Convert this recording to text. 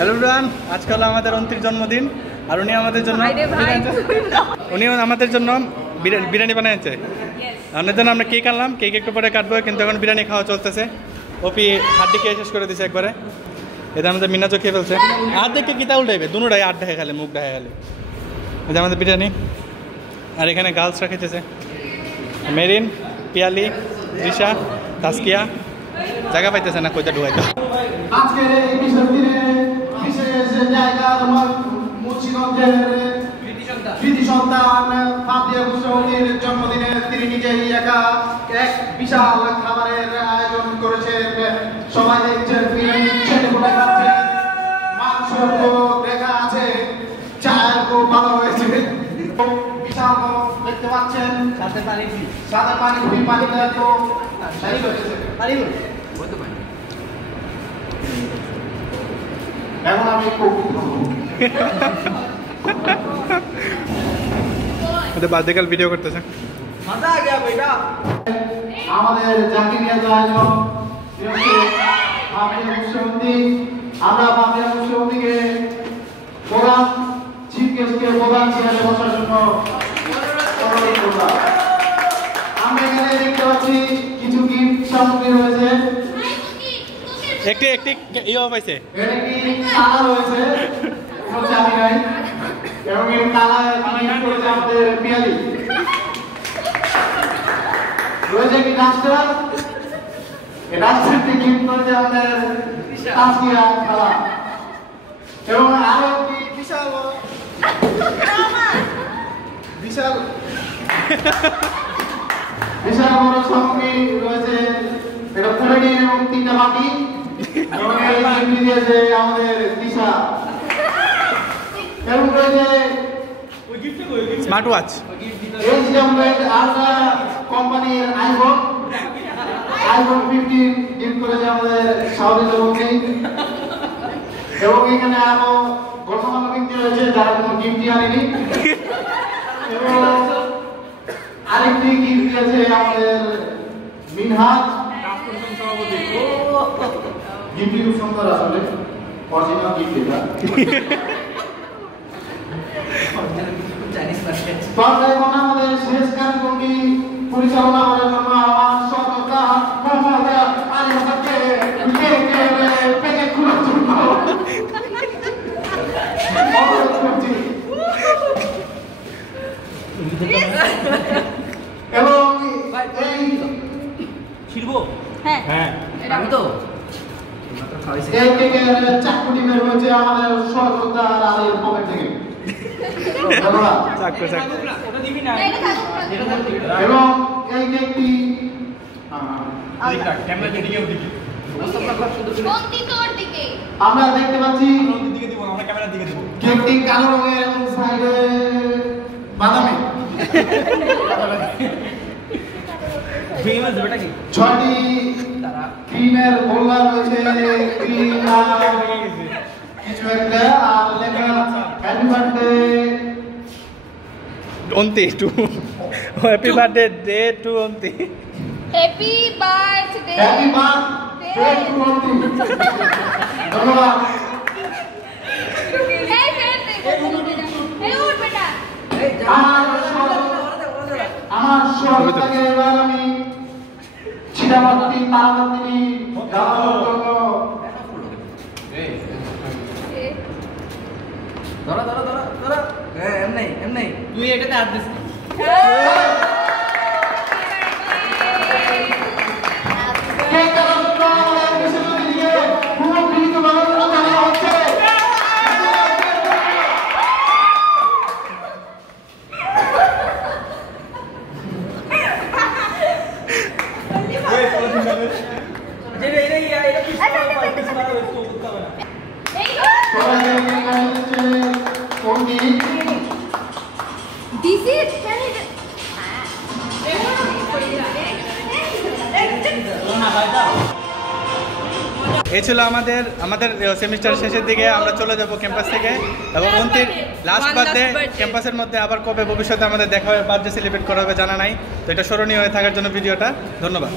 Hello everyone, আজকে হলো আমাদের 29 জন্মদিন। আর উনি আমাদের জন্য বিরিয়ানি বানিয়েছে। আপনার জন্য আমরা কেক আনলাম, কেক একটু পরে কাটবো, কিন্তু এখন বিরিয়ানি খাওয়া চলতেছে। ওপি হাড্ডি খেয়ে শেষ করে দিছে একবারে। এটা আমাদের মিনাজও খেয়ে ফেলছে। আর দেখে কিতা উল্টাইবে, দুটাই আট ঢাকা খালে, মুখ ঢাকা খালে। এটা আমাদের বিরিয়ানি। আর এখানে গার্লসরা খেতেছে, মেরিন, পিয়ালি, রিশা, তাসকিয়া। জায়গা পাইতেছে না কইটা ঢুকাইতে। আজকের এই বিশেষ দিনে বিশেষ জায়গার মুন্সিগঞ্জের কৃতি সন্তান ফাতিয়া হুসেনের জন্মদিনে তিনি নিজেই এক বিশাল খাবারের আয়োজন করেছেন। সবাই দেখছেন মাংস দেখা আছে, চায়ের খুব ভালো হয়েছে, বিশাল দেখতে পাচ্ছেন, সাথে পানি পানিটা তো সারি হয়েছে। এখন আমি বার্থডে ভিডিও করতেছে। আমাদের জাকিরিয়া আয়োজন আমরা ফাতিয়া মুখ্যমন্ত্রীকে প্রধান চিফ গেস্টকে প্রধান চেয়ারে বসার জন্য অনুরোধ করলাম। আমরা এখানে দেখতে পাচ্ছি কিছু গিফট সামগ্রী রয়েছে। একটি ইয়ে পাইছে, এটা কি তালা রয়েছে, কোনো চাবি নাই, এবং এই তালা গিফট করেছে আমাদের পিয়ালি। রয়েছে কি ডাস্টার, এই ডাস্টারটি গিফট করেছে আমাদের তাসকিয়া খালা। এবং আরো কি বিশাল বড় সামগ্রী রয়েছে। এটা পুরোটি এবং 3টা বাটি, এবং এই দিয়েছে আমাদের দিশা। এবং রয়েছে স্মার্ট ওয়াচ, আলট্রা কোম্পানির আইফোন 15 গিফট করেছে আমাদের সাউদি লোককে। এবং এখানে আরো গঠনমূলক ব্যক্তি রয়েছে যারা কোনো গিফটই আনেনি। এবং আরেকটি গিফট দিয়েছে আমাদের মিনহাজ। গিফটটি খুব সুন্দর, আসলে অরিজিনাল গিফট এটা। আমাদের শেষ কার্যক্রমটি পরিচালনা করার জন্য আমার সহযোগিতা পেকে খোলার জন্য এবং এই চাকুটি বের হয়েছে আমাদের সহযোগিতা আলের পকেট থেকে। এবং এই কেকটি আমরা দেখতে পাচ্ছি কেকটি কালো রঙের এবং সাইডে বাদামি। 6টি ক্রিমের গোল্লা রয়েছে, কিছু একটা, আর লেখা happy birthday 29 to happy birthday day to 29। Happy birthday to 29। ধন্যবাদ। আমার সহযোগিতাকে এবার আমি চিরাবর্তী তারাবর্তী জানানোর জন্য এমনি তুই এটাতে হাত দিস। এই ছিল আমাদের সেমিস্টার শেষের দিকে আমরা চলে যাব ক্যাম্পাস থেকে। এবং 29 লাস্ট বার্থডে ক্যাম্পাসের মধ্যে আবার কবে ভবিষ্যতে আমাদের দেখা হবে, বার্থডে সেলিব্রেট করা হবে জানা নাই। তো এটা স্মরণীয় হয়ে থাকার জন্য ভিডিওটা। ধন্যবাদ।